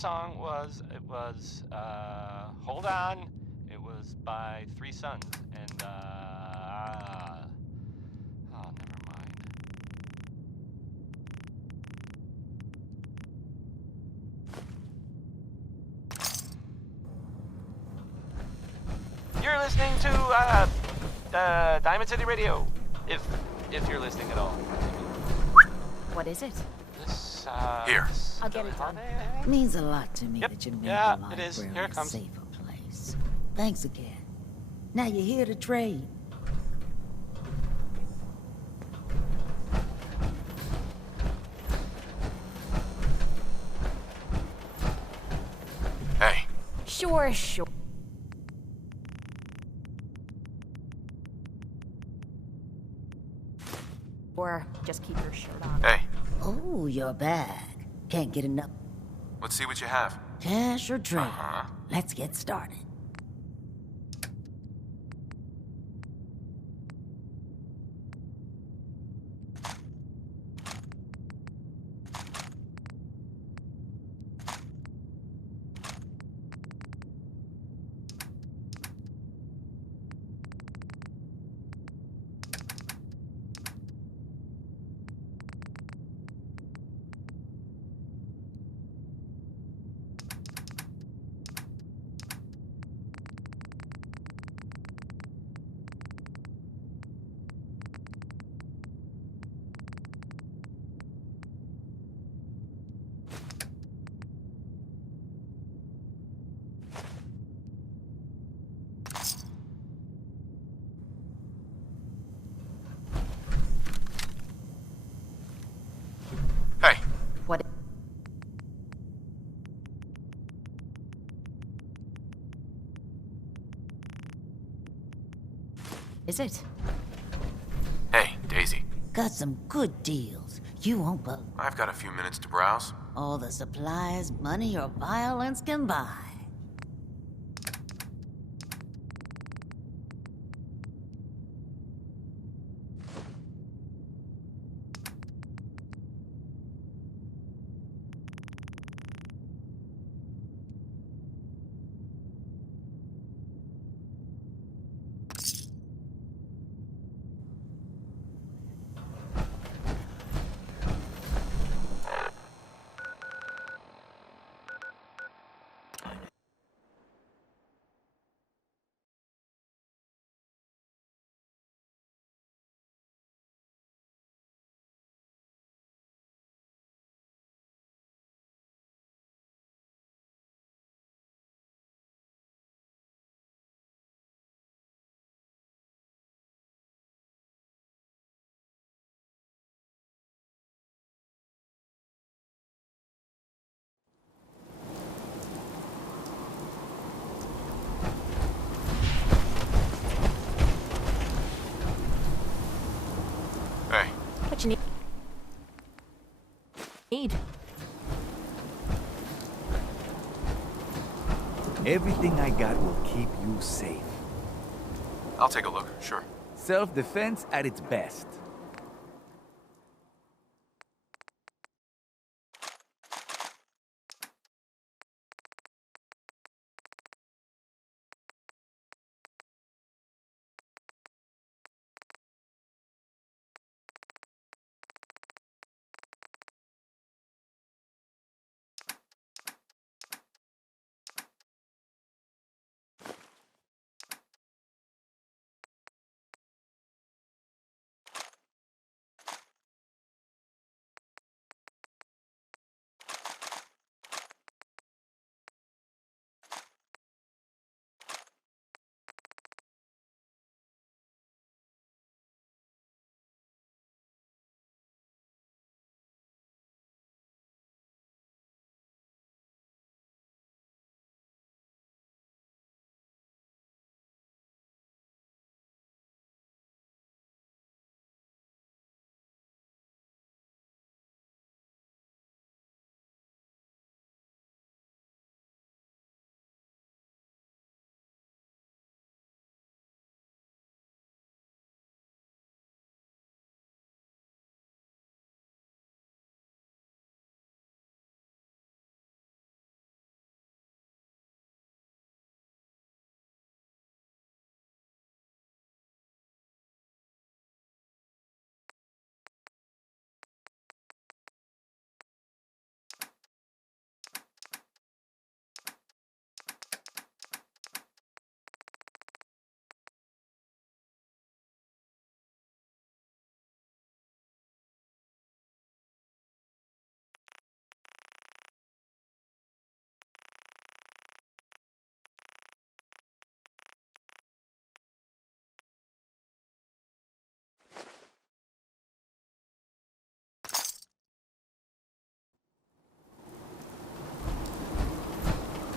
song was Hold On. It was by Three Sons, and oh, never mind. You're listening to Diamond City Radio, if you're listening at all. What is it? This Here. I'll get it done. Means a lot to me Yep. that you made Yeah, the it is. library Here it a comes. safer place. Thanks again. Now you're here to trade. Hey, Sure. Or just keep your shirt on. hey, Oh, your bag. Can't get enough let's see what you have. cash or trade. Uh-huh. Let's get started. Hey, What is it? hey, Daisy. Got some good deals. You won't believe I've got a few minutes to browse. all the supplies money or violence can buy. Hey, What you need? Everything I got will keep you safe. I'll take a look, sure. Self-defense at its best.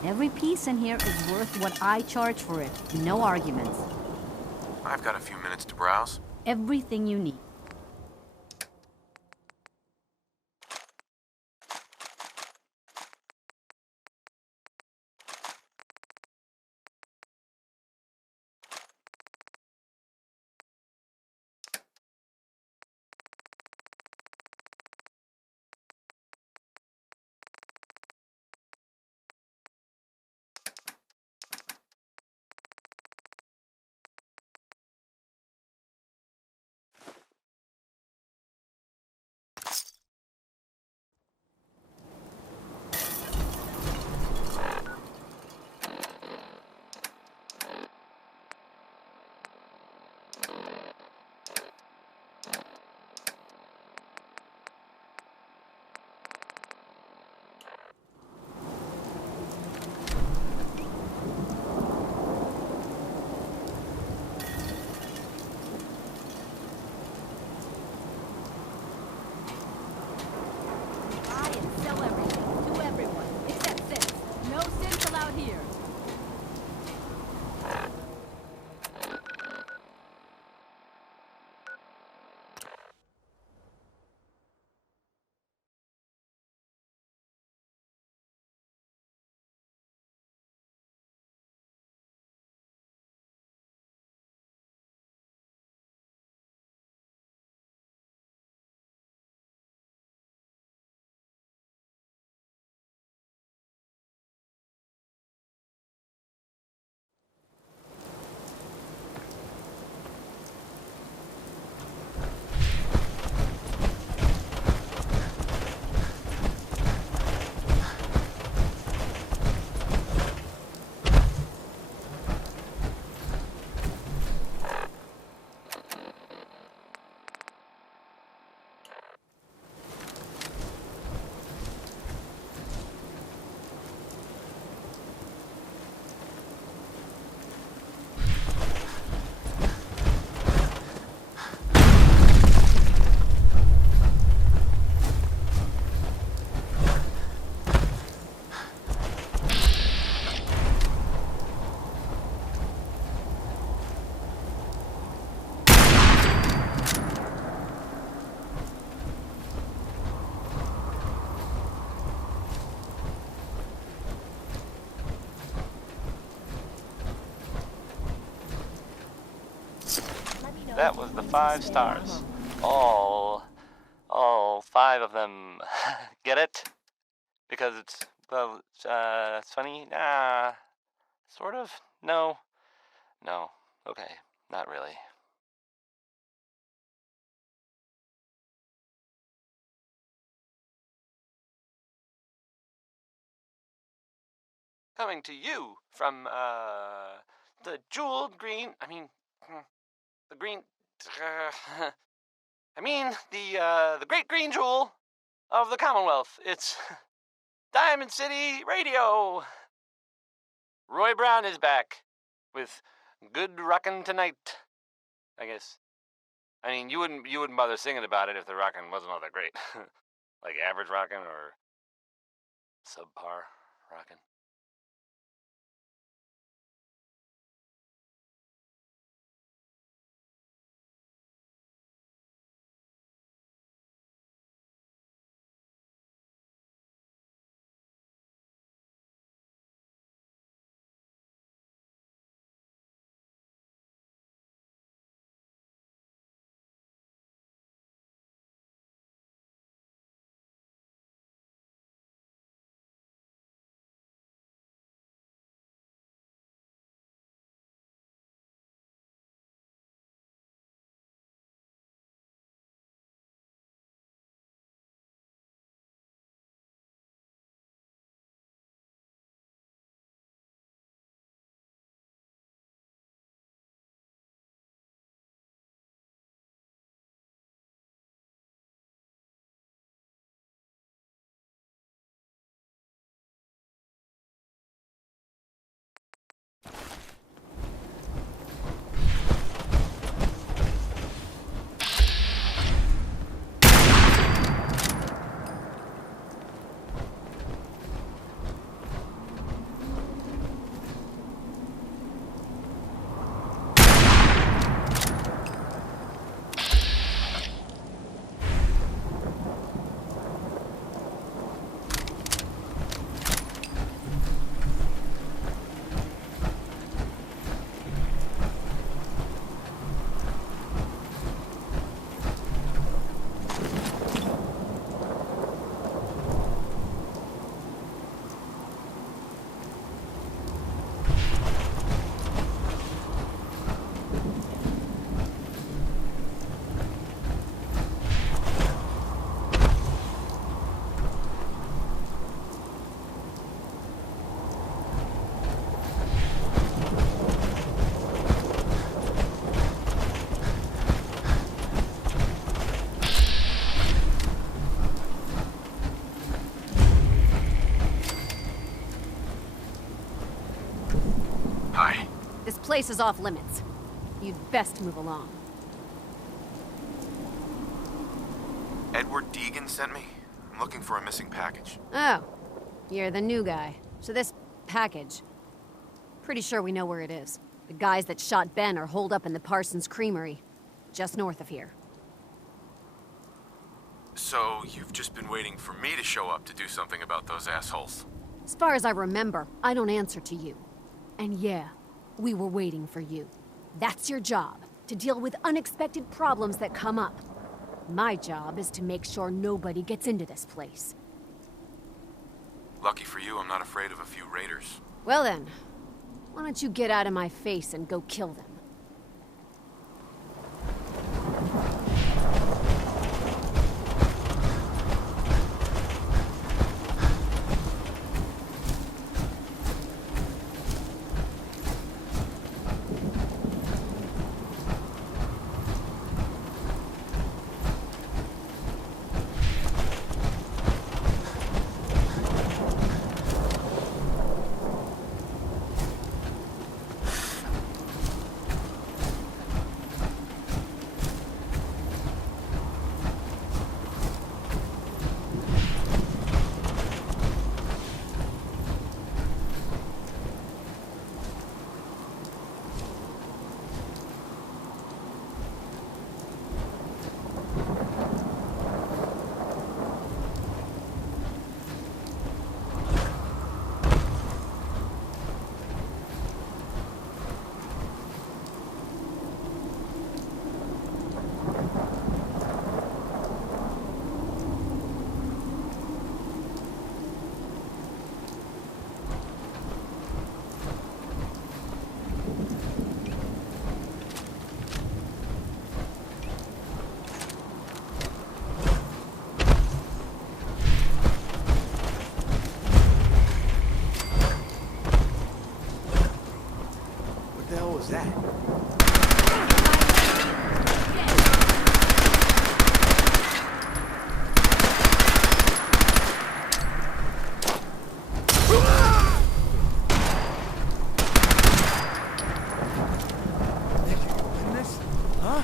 Every piece in here is worth what I charge for it. No arguments. I've got a few minutes to browse. Everything you need. Buy and sell everything to everyone, except Sims. No Sims allowed here. That was the 5 stars. All 5 of them. Get it? Because it's funny? Nah. Sort of? No. No. Okay. Not really. Coming to you from, the jeweled green, the green, the great green jewel of the Commonwealth. It's Diamond City Radio. Roy Brown is back with Good Rockin' Tonight, I guess. I mean, you wouldn't bother singing about it if the rockin' wasn't all that great. Like average rockin' or subpar rockin'. This place is off limits. You'd best move along. Edward Deegan sent me. I'm looking for a missing package. Oh, you're the new guy. So this package... Pretty sure we know where it is. The guys that shot Ben are holed up in the Parsons Creamery, just north of here. So, you've just been waiting for me to show up to do something about those assholes. As far as I remember, I don't answer to you. And yeah, we were waiting for you. That's your job, to deal with unexpected problems that come up. My job is to make sure nobody gets into this place. Lucky for you, I'm not afraid of a few raiders. Well then, why don't you get out of my face and go kill them? What the hell was that? Nick, you win this? Huh?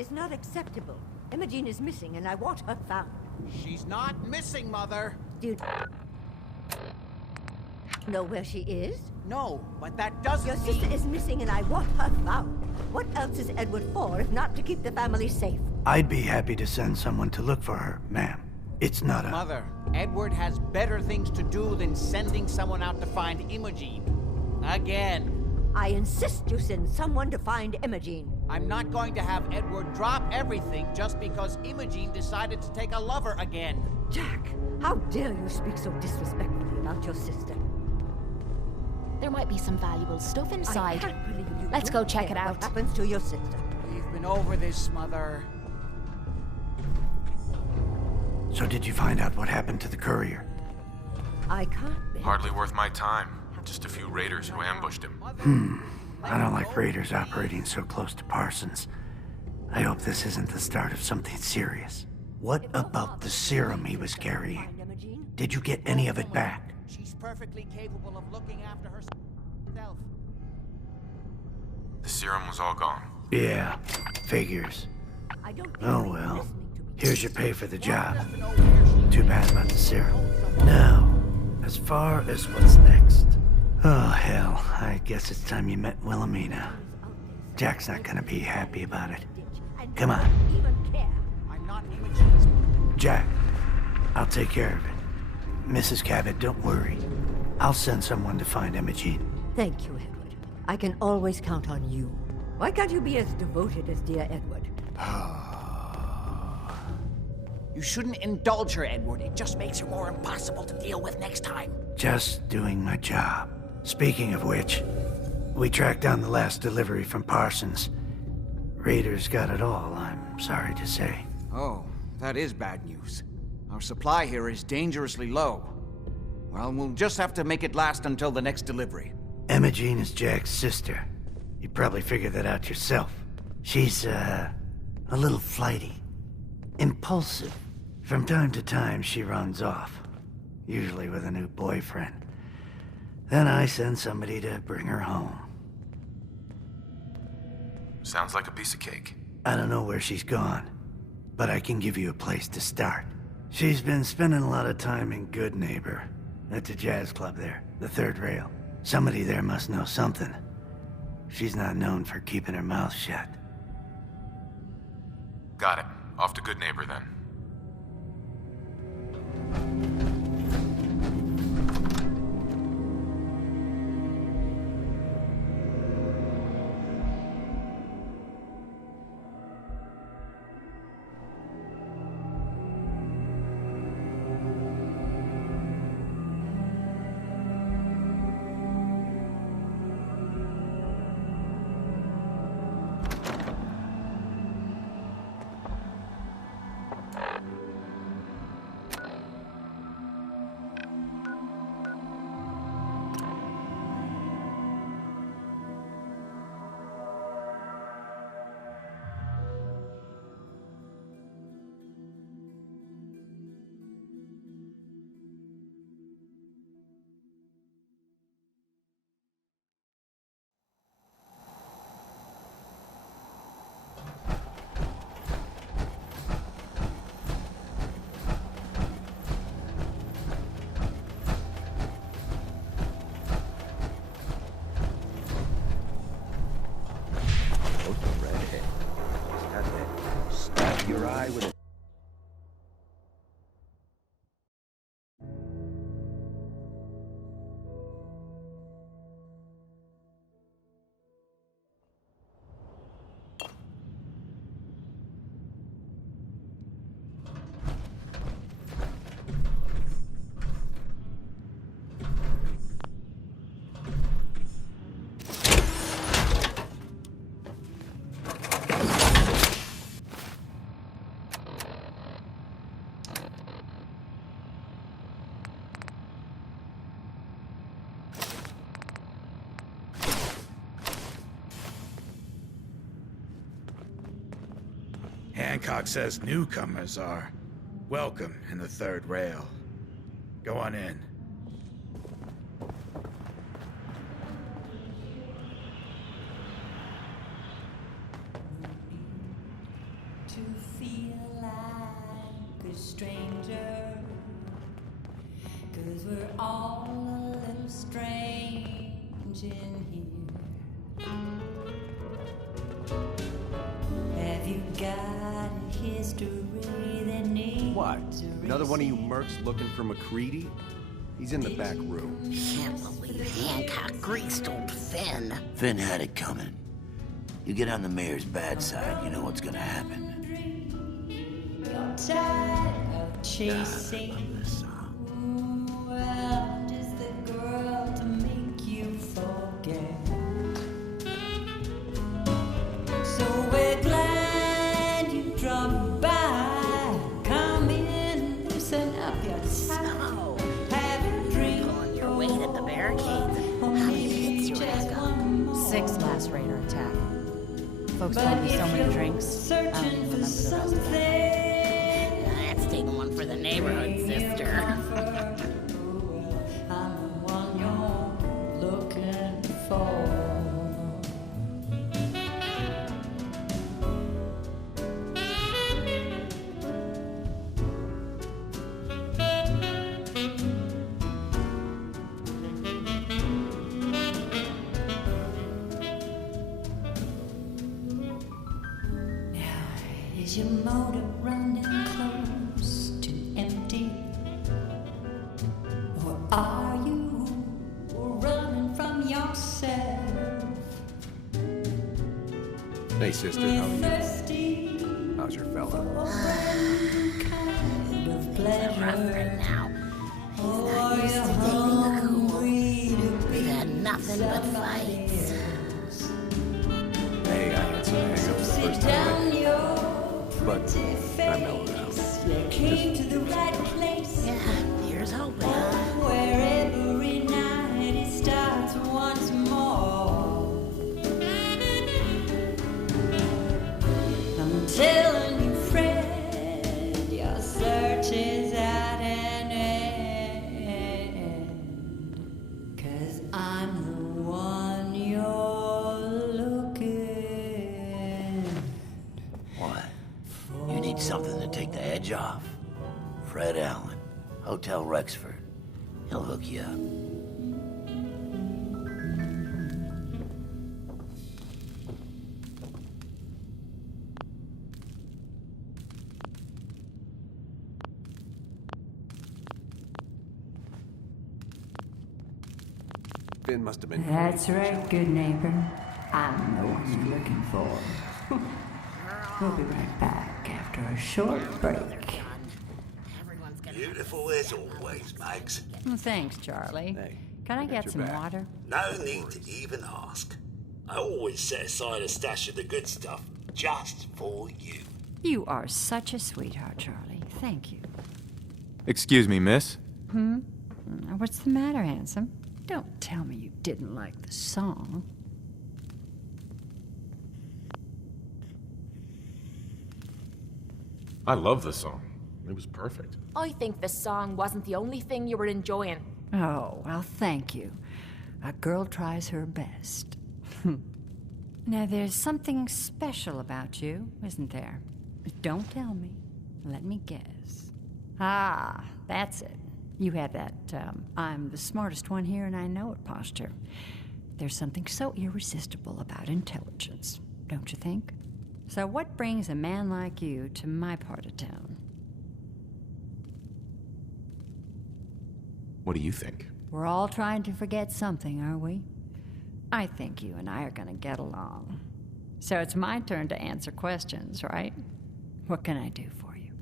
is not acceptable. Imogene is missing, and I want her found. She's not missing, Mother. Do you know where she is? No, but that doesn't Your sister is missing, and I want her found. What else is Edward for, if not to keep the family safe? I'd be happy to send someone to look for her, ma'am. It's not a... Mother, Edward has better things to do than sending someone out to find Imogene. Again. I insist you send someone to find Imogene. I'm not going to have Edward drop everything just because Imogene decided to take a lover again. Jack, how dare you speak so disrespectfully about your sister? There might be some valuable stuff I inside. can't believe you Let's don't go check care it out. What happens to your sister? We've been over this, Mother. So did you find out what happened to the courier? I can't bear Hardly worth my time. Just a few raiders who ambushed him. I don't like raiders operating so close to Parsons. I hope this isn't the start of something serious. What about the serum he was carrying? find Imogene. Did you get any of it back? She's perfectly capable of looking after herself. The serum was all gone. Yeah, figures. I don't think Oh you're well. listening to me. Here's your pay for the job. Too bad about the serum. Now, as far as what's next. Oh, hell. I guess it's time you met Wilhelmina. Jack's not gonna be happy about it. And Come on. don't even care. I'm not Imogene's mother. Jack, I'll take care of it. Mrs. Cabot, don't worry. I'll send someone to find Imogene. Thank you, Edward. I can always count on you. Why can't you be as devoted as dear Edward? You shouldn't indulge her, Edward. It just makes her more impossible to deal with next time. Just doing my job. Speaking of which, we tracked down the last delivery from Parsons. Raiders got it all, I'm sorry to say. Oh, that is bad news. Our supply here is dangerously low. Well, we'll just have to make it last until the next delivery. Imogene is Jack's sister. You probably figured that out yourself. She's, a little flighty. Impulsive. From time to time, she runs off. Usually with a new boyfriend. Then I send somebody to bring her home. Sounds like a piece of cake. I don't know where she's gone, but I can give you a place to start. She's been spending a lot of time in Good Neighbor, at the jazz club there, the third rail. Somebody there must know something. She's not known for keeping her mouth shut. Got it. Off to Good Neighbor then. Hancock says newcomers are welcome in the third rail. Go on in. stranger, 'cause we're all a little strange in here. Have you got a history that needs What? Another one of you mercs looking for MacReady? He's in the back room. Can't believe Hancock greased old Finn. Finn had it coming. You get on the mayor's bad side, you know what's gonna happen. You're tired of chasing. Well, I'm just the girl to make you forget. So we're glad you dropped by. Come in, loosen up your soul. Have a drink. Pulling your weight at the barricades. How many hits you rack up? 6 last raider attack. Folks told me so many drinks, I don't even remember the rest of it. That's taking one for the neighborhood, sister. I'm the one you're looking for. Is your motor running close to empty? Or are you running from yourself? Hey, sister, how are you? Thirsty How's your fella? kind of He's pleasure. rough right now. He's Or not used you're to dating a cool. hungry to We've had be nothing but fights. Hey, I had some hang-ups the Sit first down, time, your but pretty I mellowed out. face. You came to the right place. Yeah, here's hoping. Where every night it starts once more. I'm telling you, friend, your search is at an end. 'Cause I'm the one you're looking. What? You need something to take the edge off? Fred Allen, Hotel Rexford. He'll hook you up. Finn must have been That's right, good neighbor. I'm the one you're looking for. We'll be right back after a short break. Everyone's gonna Beautiful as always, Mags. Thanks, Charlie. Hey, Can I I got get your some back. water? No need to even ask. I always set aside a stash of the good stuff just for you. You are such a sweetheart, Charlie. Thank you. Excuse me, miss. What's the matter, handsome? Don't tell me you didn't like the song. I love the song. It was perfect. I think the song wasn't the only thing you were enjoying. Oh, well, thank you. A girl tries her best. Now, there's something special about you, isn't there? Don't tell me. Let me guess. Ah, that's it. You have that, I'm the smartest one here and I know it posture. There's something so irresistible about intelligence, don't you think? So what brings a man like you to my part of town? What do you think? We're all trying to forget something, are we? I think you and I are gonna get along. So it's my turn to answer questions, right? What can I do for you?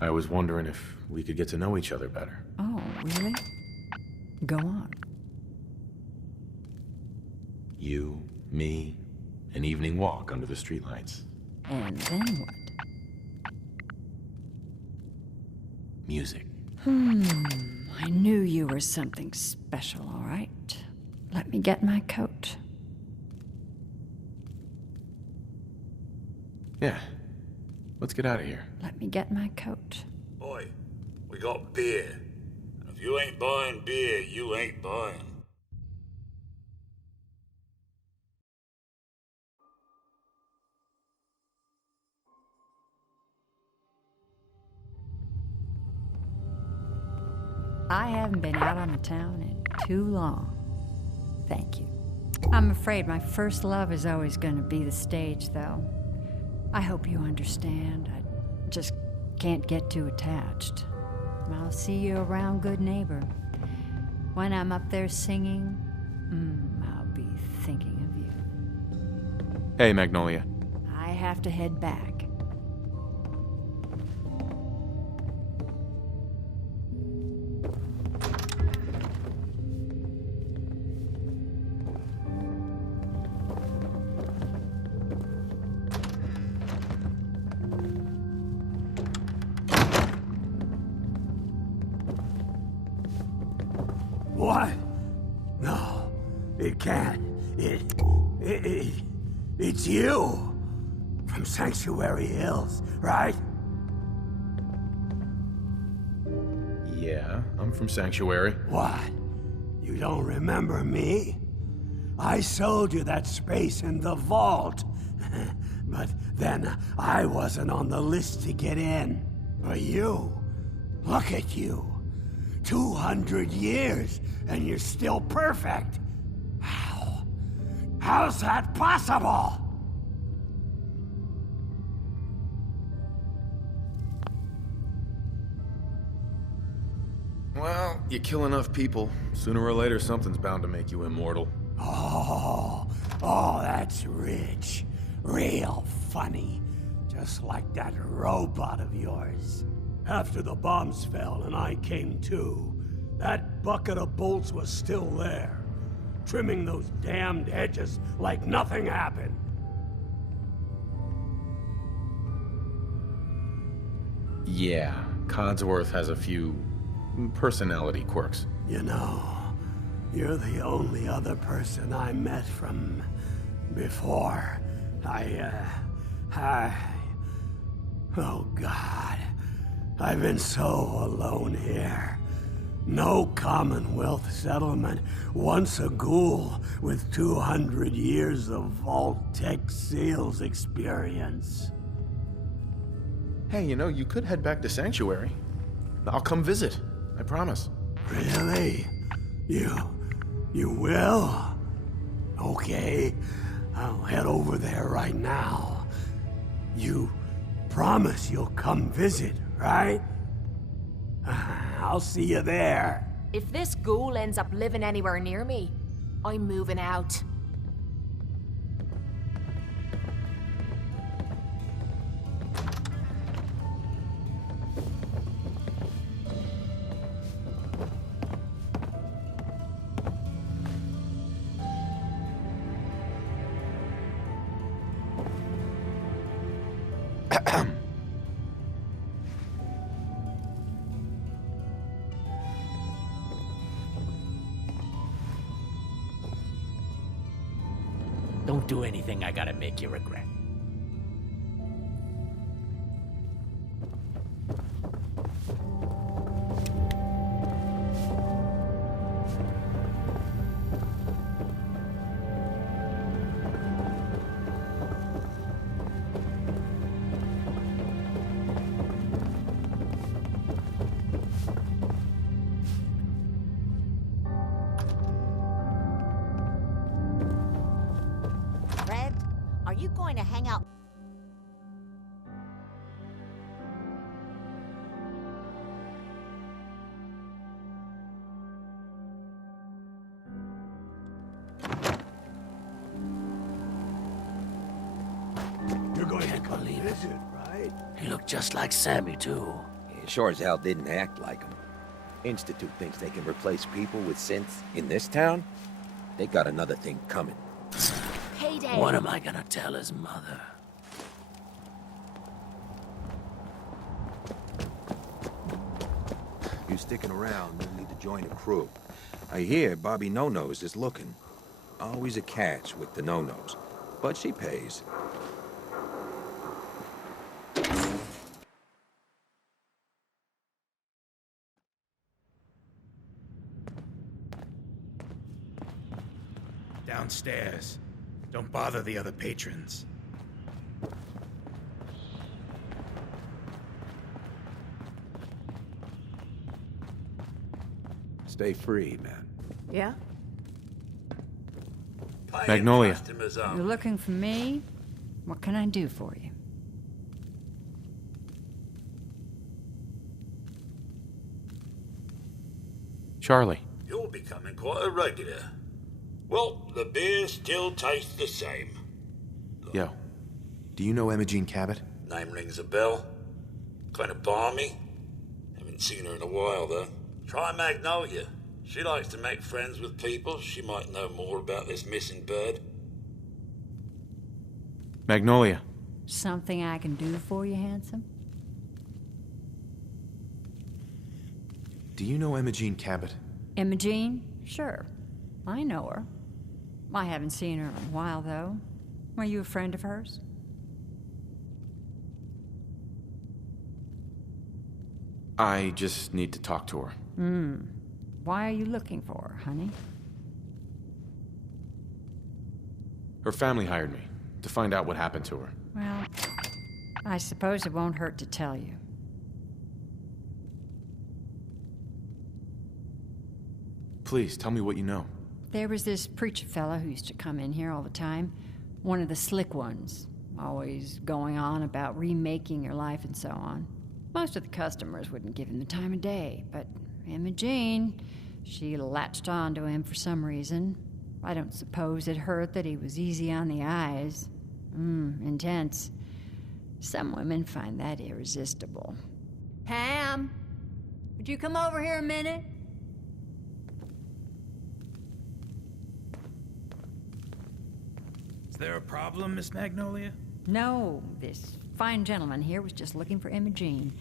I was wondering if we could get to know each other better. Oh, really? Go on. You, me, an evening walk under the streetlights. And then what? Music. I knew you were something special, all right. Let me get my coat. Yeah. Let's get out of here. Let me get my coat. Boy, we got beer. And if you ain't buying beer, you ain't buying. I haven't been out on the town in too long. Thank you. I'm afraid my first love is always going to be the stage, though. I hope you understand. I just can't get too attached. I'll see you around, good neighbor. When I'm up there singing, I'll be thinking of you. Hey, Magnolia. I have to head back. What? No, it can't. It's you. From Sanctuary Hills, right? Yeah, I'm from Sanctuary. What? You don't remember me? I sold you that space in the vault. But then I wasn't on the list to get in. But you, look at you. 200 years, and you're still perfect. How? How's that possible? Well, you kill enough people, sooner or later something's bound to make you immortal. Oh, that's rich. Real funny. Just like that robot of yours. After the bombs fell and I came to, that bucket of bolts was still there, trimming those damned edges like nothing happened. Yeah, Codsworth has a few personality quirks. You know, you're the only other person I met from before. Oh God. I've been so alone here. No Commonwealth settlement, once a ghoul with 200 years of Vault-Tec seals experience. Hey, you know, you could head back to Sanctuary. I'll come visit, I promise. Really? You will? Okay, I'll head over there right now. You promise you'll come visit, right? I'll see you there. If this ghoul ends up living anywhere near me, I'm moving out. Don't do anything I gotta make you regret. Fred, are you going to hang out? You're going to believe it, right? He looked just like Sammy, too. He sure as hell didn't act like him. Institute thinks they can replace people with synths in this town? They got another thing coming. Payday. What am I gonna tell his mother? You sticking around, you need to join the crew. I hear Bobby No-Nose is looking. Always a catch with the No-Nose, but she pays. Downstairs. Don't bother the other patrons. Stay free, man. Yeah? Magnolia. You're looking for me? What can I do for you? Charlie. You're becoming quite a regular. Well, the beer still tastes the same. Yo, do you know Imogene Cabot? Name rings a bell. Kind of balmy. Haven't seen her in a while, though. Try Magnolia. She likes to make friends with people. She might know more about this missing bird. Magnolia. Something I can do for you, handsome? Do you know Imogene Cabot? Imogene? Sure. I know her. I haven't seen her in a while, though. Were you a friend of hers? I just need to talk to her. Why are you looking for her, honey? Her family hired me to find out what happened to her. Well, I suppose it won't hurt to tell you. Please, tell me what you know. There was this preacher fella who used to come in here all the time. One of the slick ones. Always going on about remaking your life and so on. Most of the customers wouldn't give him the time of day, but Imogene, she latched on to him for some reason. I don't suppose it hurt that he was easy on the eyes. Intense. Some women find that irresistible. Pam, would you come over here a minute? Is there a problem, Miss Magnolia? No, this fine gentleman here was just looking for Imogene.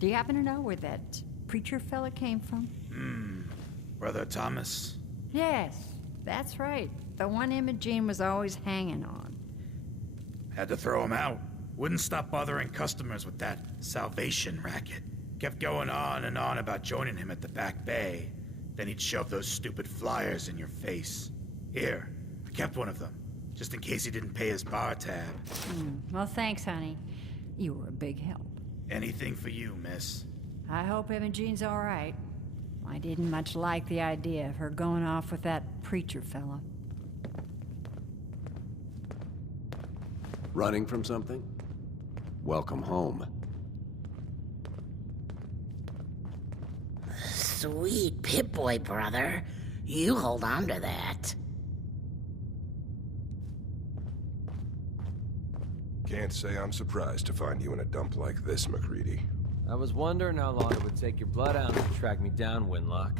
Do you happen to know where that preacher fella came from? Brother Thomas? Yes, that's right. The one Imogene was always hanging on. Had to throw him out. Wouldn't stop bothering customers with that salvation racket. Kept going on and on about joining him at the back bay. Then he'd shove those stupid flyers in your face. Here, I kept one of them, just in case he didn't pay his bar tab. Well, thanks, honey. You were a big help. Anything for you, miss. I hope Imogene's all right. I didn't much like the idea of her going off with that preacher fella. Running from something? Welcome home. Sweet Pip-Boy, brother. You hold on to that. Can't say I'm surprised to find you in a dump like this, MacReady. I was wondering how long it would take your bloodhounds to track me down, Winlock.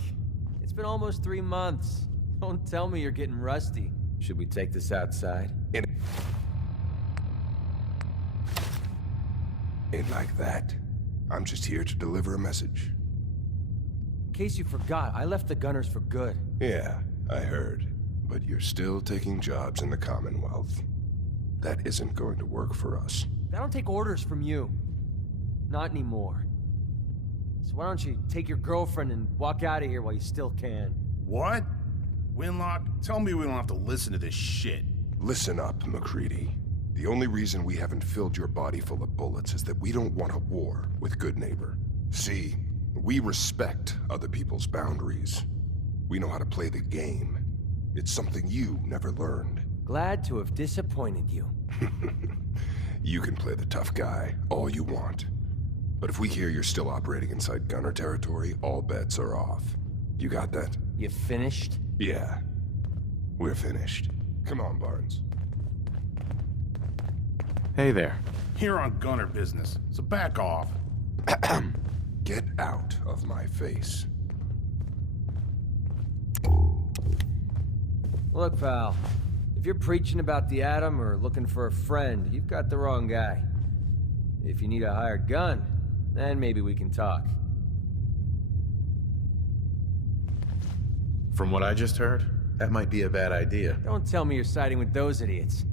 It's been almost 3 months. Don't tell me you're getting rusty. Should we take this outside? Ain't like that. I'm just here to deliver a message. In case you forgot, I left the Gunners for good. Yeah, I heard. But you're still taking jobs in the Commonwealth. That isn't going to work for us. I don't take orders from you. Not anymore. So why don't you take your girlfriend and walk out of here while you still can? What? Winlock, tell me we don't have to listen to this shit. Listen up, MacReady. The only reason we haven't filled your body full of bullets is that we don't want a war with Goodneighbor. See, we respect other people's boundaries. We know how to play the game. It's something you never learned. Glad to have disappointed you. You can play the tough guy all you want. But if we hear you're still operating inside Gunner territory, all bets are off. You got that? You finished? Yeah. We're finished. Come on, Barnes. Hey there. Here on Gunner business, so back off. Get out of my face. Look, pal. If you're preaching about the Atom or looking for a friend, you've got the wrong guy. If you need a hired gun, then maybe we can talk. From what I just heard, that might be a bad idea. Don't tell me you're siding with those idiots.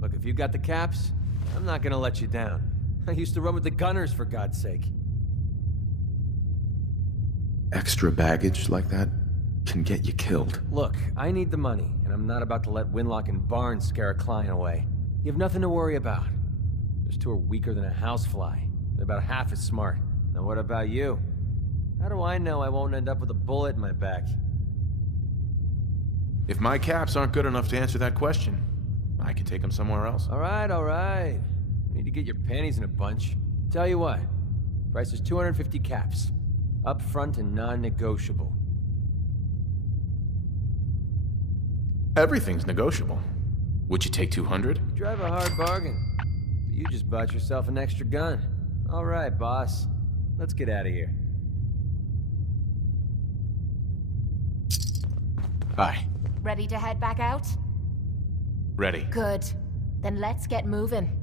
Look, if you got the caps, I'm not gonna let you down. I used to run with the Gunners, for God's sake. Extra baggage like that can get you killed. Look, I need the money, and I'm not about to let Winlock and Barnes scare a client away. You have nothing to worry about. Those two are weaker than a housefly. They're about half as smart. Now what about you? How do I know I won't end up with a bullet in my back? If my caps aren't good enough to answer that question, I can take them somewhere else. All right. You need to get your panties in a bunch. Tell you what, price is 250 caps. Up front and non-negotiable. Everything's negotiable. Would you take 200? You drive a hard bargain. But you just bought yourself an extra gun. All right, boss. Let's get out of here. Hi. Ready to head back out? Ready. Good. Then let's get moving.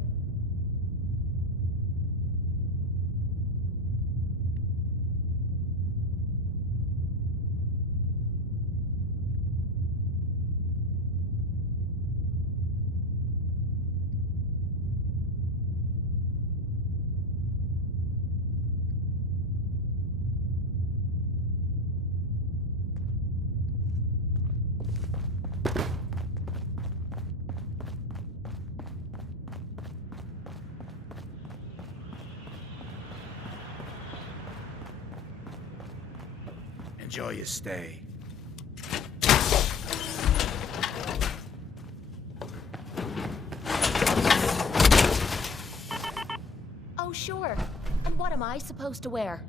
Enjoy your stay. Oh, sure. And what am I supposed to wear?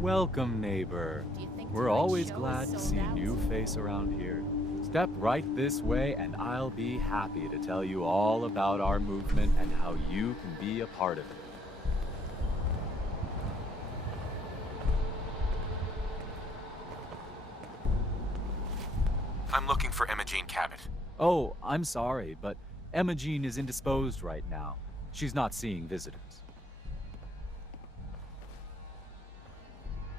Welcome, neighbor. We're always glad to see a new face around here. Step right this way and I'll be happy to tell you all about our movement and how you can be a part of it. I'm looking for Emma Jean Cabot. Oh, I'm sorry, but Emma Jean is indisposed right now. She's not seeing visitors.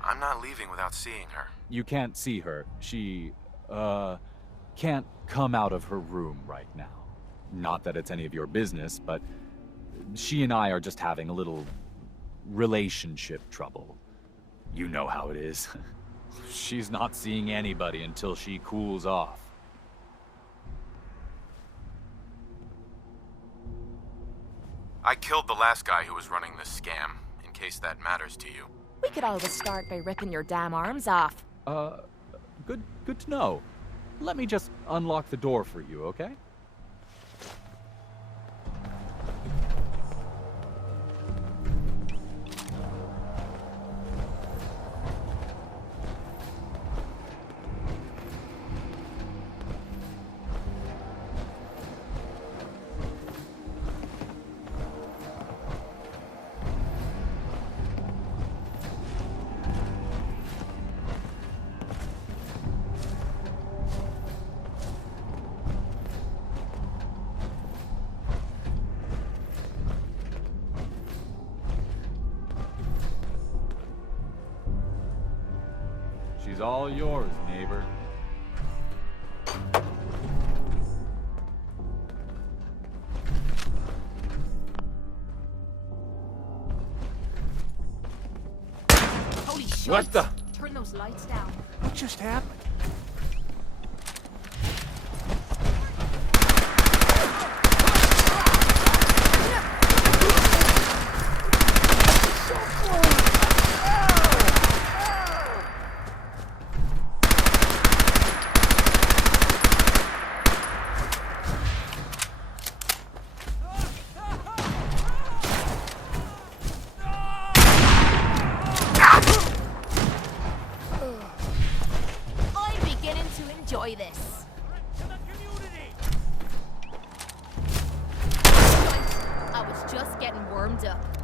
I'm not leaving without seeing her. You can't see her. She, can't come out of her room right now. Not that it's any of your business, but she and I are just having a little relationship trouble. You know how it is. She's not seeing anybody until she cools off. I killed the last guy who was running this scam, in case that matters to you. We could always start by ripping your damn arms off. Good to know. Let me just unlock the door for you, okay? She's all yours, neighbor. Holy shit! What the? bring those lights down. What just happened? I'm beginning to enjoy this. I was just getting warmed up.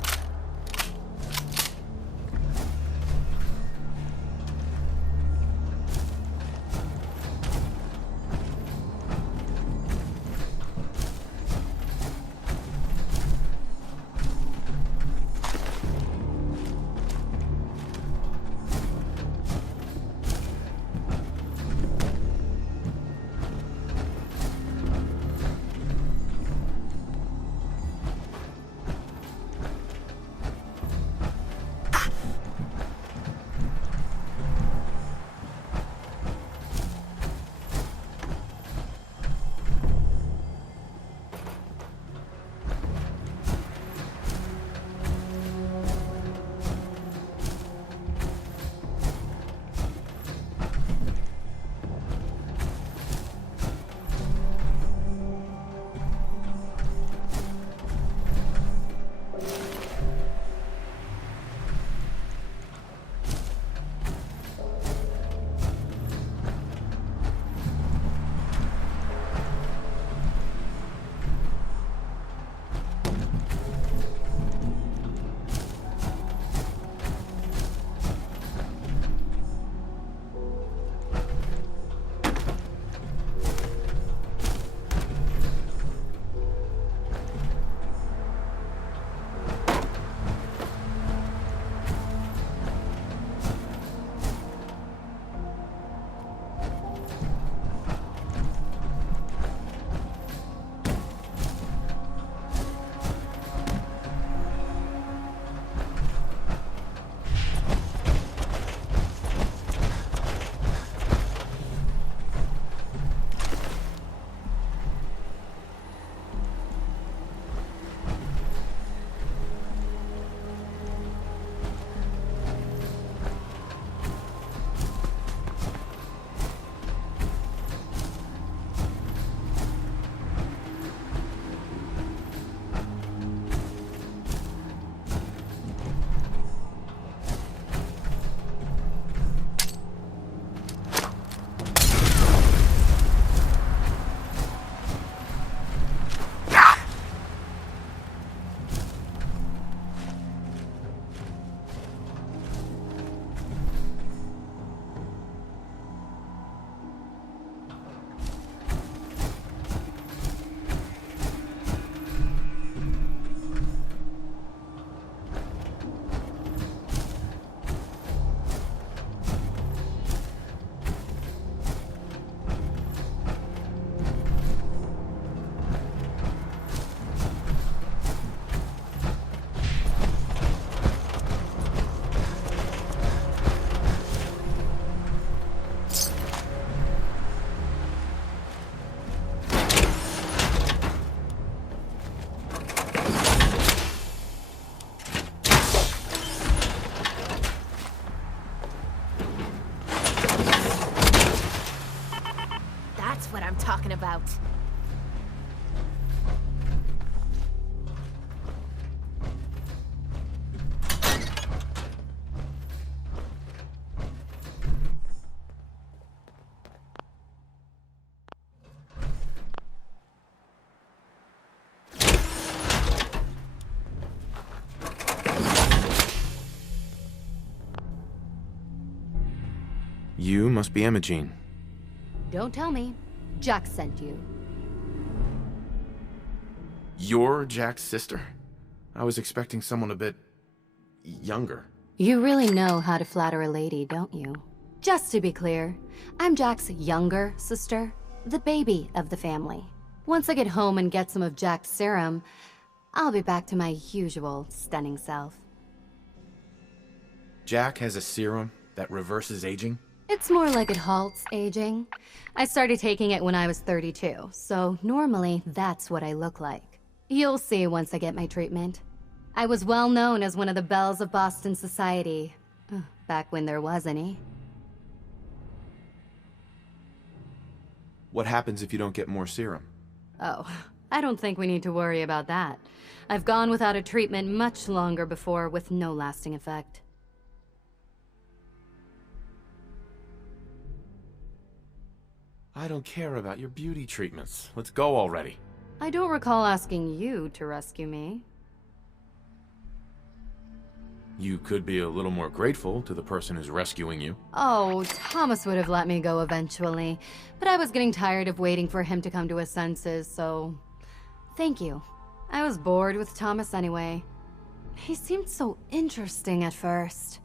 talking about. You must be Imogene. Don't tell me. Jack sent you. You're Jack's sister? I was expecting someone a bit younger. You really know how to flatter a lady, don't you? Just to be clear, I'm Jack's younger sister, the baby of the family. Once I get home and get some of Jack's serum, I'll be back to my usual stunning self. Jack has a serum That reverses aging? It's more like it halts aging. I started taking it when I was 32, so normally that's what I look like. You'll see once I get my treatment. I was well known as one of the belles of Boston society, back when there was any. What happens if you don't get more serum? Oh, I don't think we need to worry about that. I've gone without a treatment much longer before with no lasting effect. I don't care about your beauty treatments. Let's go already. I don't recall asking you to rescue me. You could be a little more grateful to the person who's rescuing you. Oh, Thomas would have let me go eventually, but I was getting tired of waiting for him to come to his senses, so... Thank you. I was bored with Thomas anyway. He seemed so interesting at first,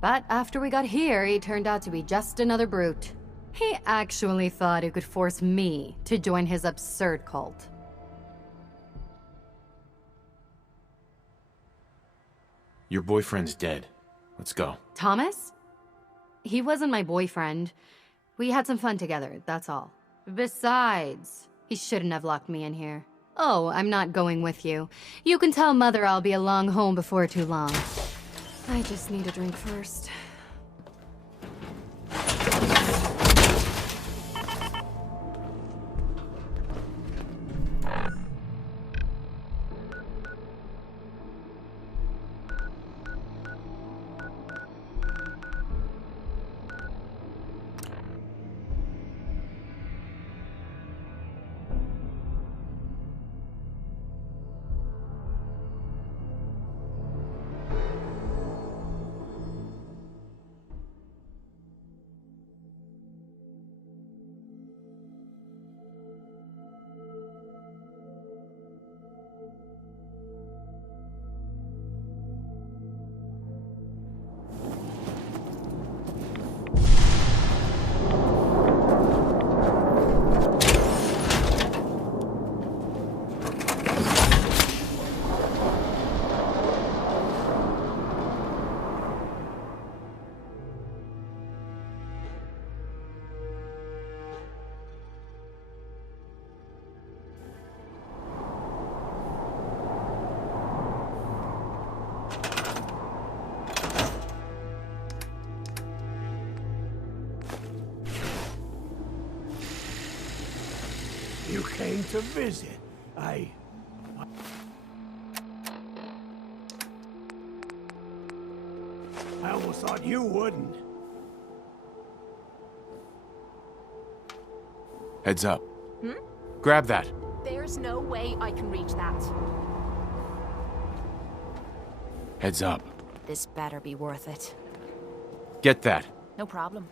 but after we got here, he turned out to be just another brute. He actually thought he could force me to join his absurd cult. Your boyfriend's dead. Let's go. Thomas? He wasn't my boyfriend. We had some fun together, that's all. Besides, he shouldn't have locked me in here. Oh, I'm not going with you. You can tell Mother I'll be along home before too long. I just need a drink first. You came to visit. I almost thought you wouldn't. Heads up. Hmm? Grab that. There's no way I can reach that. Heads up. This better be worth it. Get that. No problem.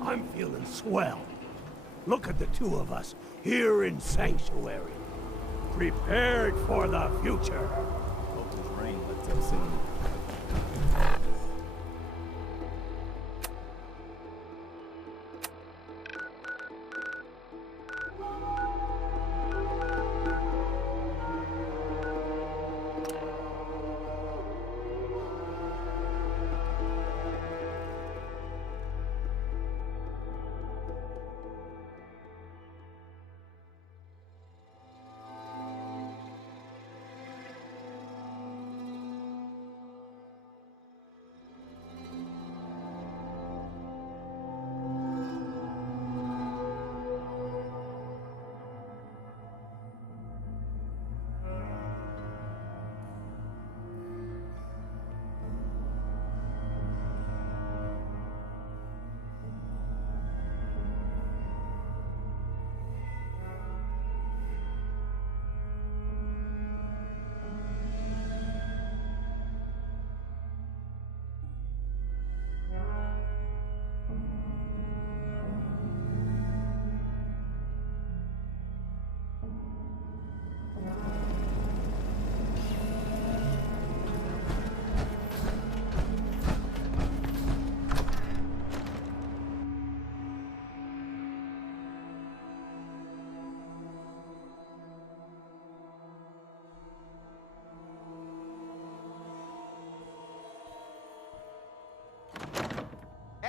I'm feeling swell. Look at the two of us here in Sanctuary, prepared for the future. Hope this rain lets us in.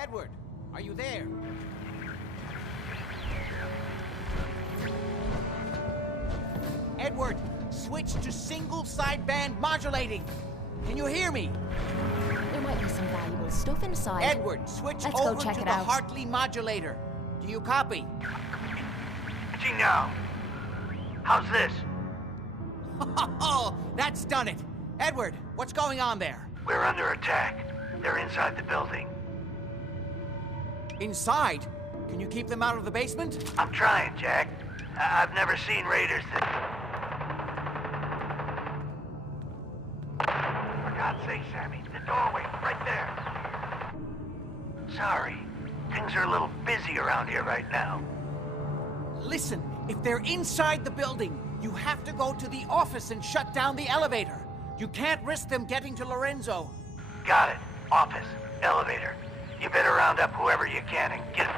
Edward, are you there? Edward, switch to single sideband modulating. Can you hear me? There might be some valuable stuff inside. Edward, switch Let's go over check to it the out. Hartley modulator. Do you copy? Gee, now. How's this? Oh, that's done it. Edward, what's going on there? We're under attack. They're inside the building. Inside? Can you keep them out of the basement? I'm trying, Jack. I've never seen raiders that... For God's sake, Sammy, the doorway, right there. Sorry. Things are a little busy around here right now. Listen, if they're inside the building, you have to go to the office and shut down the elevator. You can't risk them getting to Lorenzo. Got it. Office. Elevator. You better round up whoever you can and get...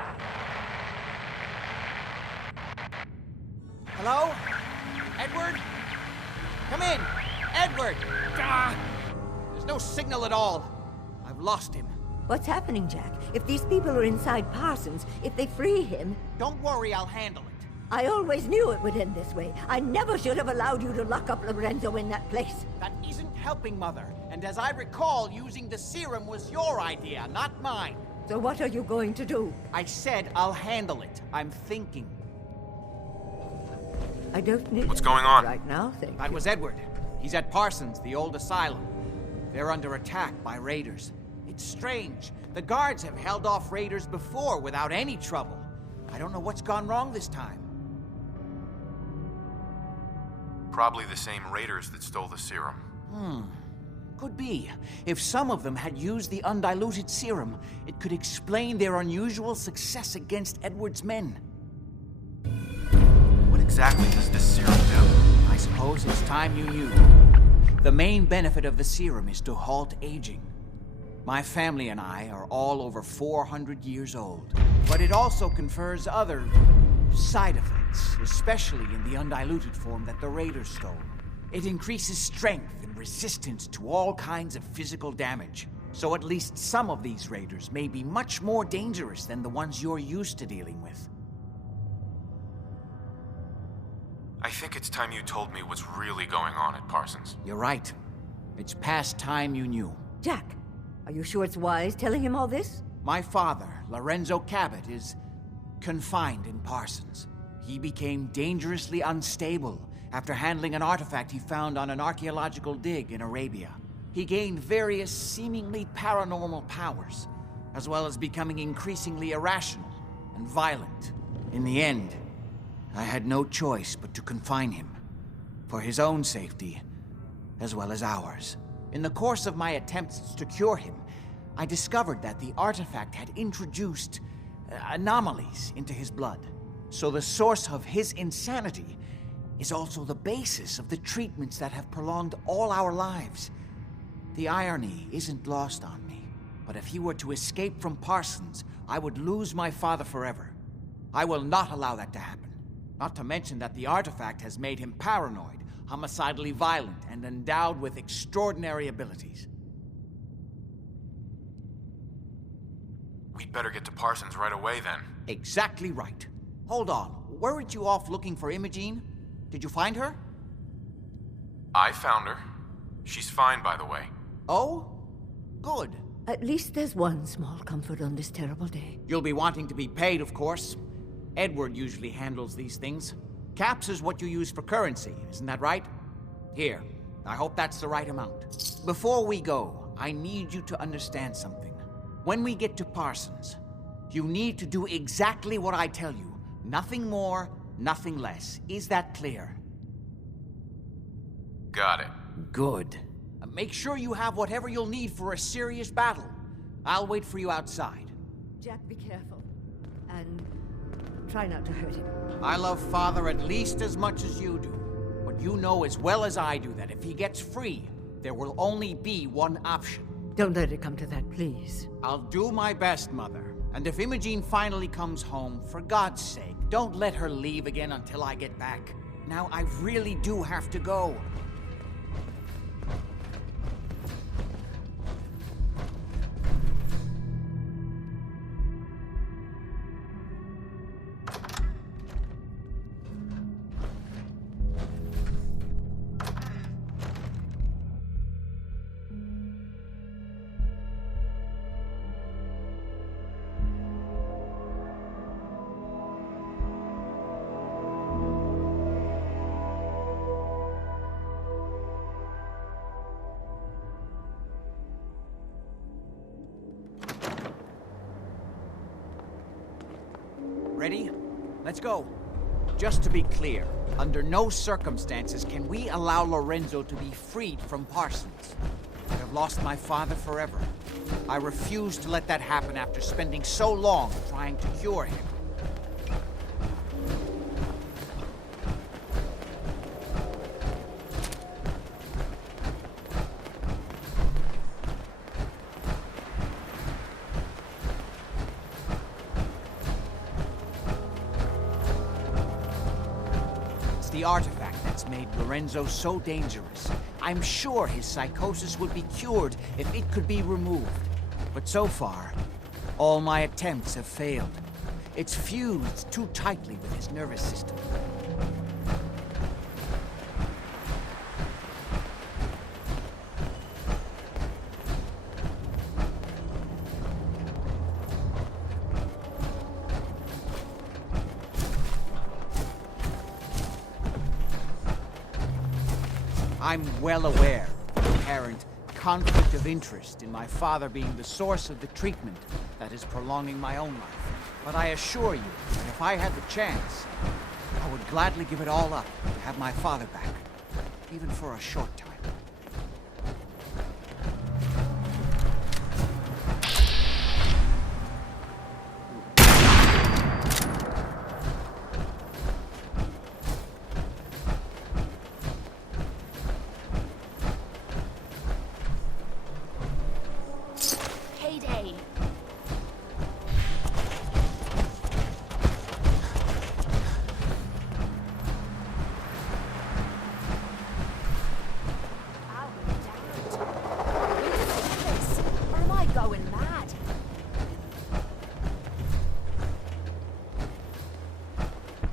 Hello? Edward? Come in! Edward! Ah! There's no signal at all. I've lost him. What's happening, Jack? If these people are inside Parsons, if they free him... Don't worry, I'll handle it. I always knew it would end this way. I never should have allowed you to lock up Lorenzo in that place. That isn't helping, Mother. And as I recall, using the serum was your idea, not mine. So what are you going to do? I said I'll handle it. I'm thinking. I don't need... What's going on? Right now, thank That you. was Edward. He's at Parsons, the old asylum. They're under attack by raiders. It's strange. The guards have held off raiders before without any trouble. I don't know what's gone wrong this time. Probably the same raiders that stole the serum. Could be. If some of them had used the undiluted serum, it could explain their unusual success against Edward's men. What exactly does this serum do? I suppose it's time you knew. The main benefit of the serum is to halt aging. My family and I are all over 400 years old. But it also confers other side effects, especially in the undiluted form that the raiders stole. It increases strength and resistance to all kinds of physical damage. So at least some of these raiders may be much more dangerous than the ones you're used to dealing with. I think it's time you told me what's really going on at Parsons. You're right. It's past time you knew. Jack, are you sure it's wise telling him all this? My father, Lorenzo Cabot, is confined in Parsons. He became dangerously unstable after handling an artifact he found on an archaeological dig in Arabia. He gained various seemingly paranormal powers, as well as becoming increasingly irrational and violent. In the end, I had no choice but to confine him, for his own safety, as well as ours. In the course of my attempts to cure him, I discovered that the artifact had introduced anomalies into his blood. So the source of his insanity is also the basis of the treatments that have prolonged all our lives. The irony isn't lost on me, but if he were to escape from Parsons, I would lose my father forever. I will not allow that to happen. Not to mention that the artifact has made him paranoid, homicidally violent, and endowed with extraordinary abilities. We'd better get to Parsons right away then. Exactly right. Hold on. Weren't you off looking for Imogene? Did you find her? I found her. She's fine, by the way. Oh? Good. At least there's one small comfort on this terrible day. You'll be wanting to be paid, of course. Edward usually handles these things. Caps is what you use for currency, isn't that right? Here, I hope that's the right amount. Before we go, I need you to understand something. When we get to Parsons, you need to do exactly what I tell you. Nothing more, nothing less. Is that clear? Got it. Good. Make sure you have whatever you'll need for a serious battle. I'll wait for you outside. Jack, be careful. And try not to hurt him. I love Father at least as much as you do. But you know as well as I do that if he gets free, there will only be one option. Don't let it come to that, please. I'll do my best, Mother. And if Imogene finally comes home, for God's sake, don't let her leave again until I get back. Now, I really do have to go. Ready? Let's go. Just to be clear, under no circumstances can we allow Lorenzo to be freed from Parsons. I have lost my father forever. I refuse to let that happen after spending so long trying to cure him. The artifact that's made Lorenzo so dangerous. I'm sure his psychosis would be cured if it could be removed. But so far, all my attempts have failed. It's fused too tightly with his nervous system. I'm well aware of the apparent conflict of interest in my father being the source of the treatment that is prolonging my own life. But I assure you that if I had the chance, I would gladly give it all up to have my father back, even for a short time.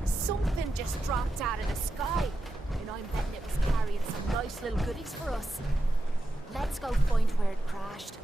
Something just dropped out of the sky, and I'm betting it was carrying some nice little goodies for us. Let's go find where it crashed.